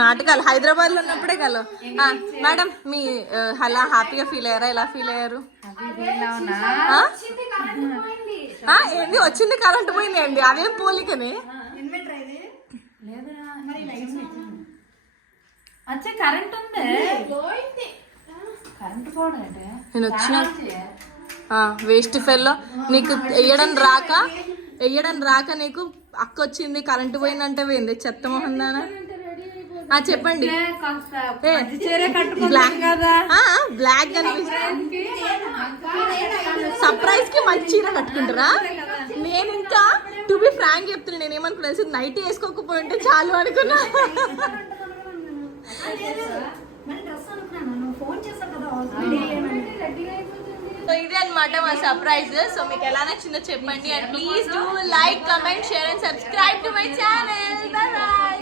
నాటకాలు హైదరాబాద్ లో ఉన్నప్పుడే కలవు. మేడం మీ అలా హ్యాపీగా ఫీల్ అయ్యారా? ఎలా ఫీల్ అయ్యారు? ఏంది వచ్చింది కరెంట్ పోయింది అండి, అదేం పోలికని. నేను వచ్చిన వేస్ట్ ఫెల్లో నీకు వెయ్యడం రాక నీకు అక్క వచ్చింది కరెంటు పోయిందంటే పోయింది చెత్త మొహం దానా. చెప్పండి. బ్లాక్ కనిపిస్తుంది. సర్ప్రైజ్ కి మంచి చీర కట్టుకుంటారా? నేను ఇంకా టు బి ఫ్రాంక్ చెప్తున్నా, నేను ఏమనుకున్నా నైట్ వేసుకోకపోయింటే చాలు అనుకున్నా. సో ఇదే అనమాట మా సర్ప్రైజ్. సో మీకు ఎలా నచ్చిందో చెప్పండి. And please do like, comment, share and subscribe to my channel. By by.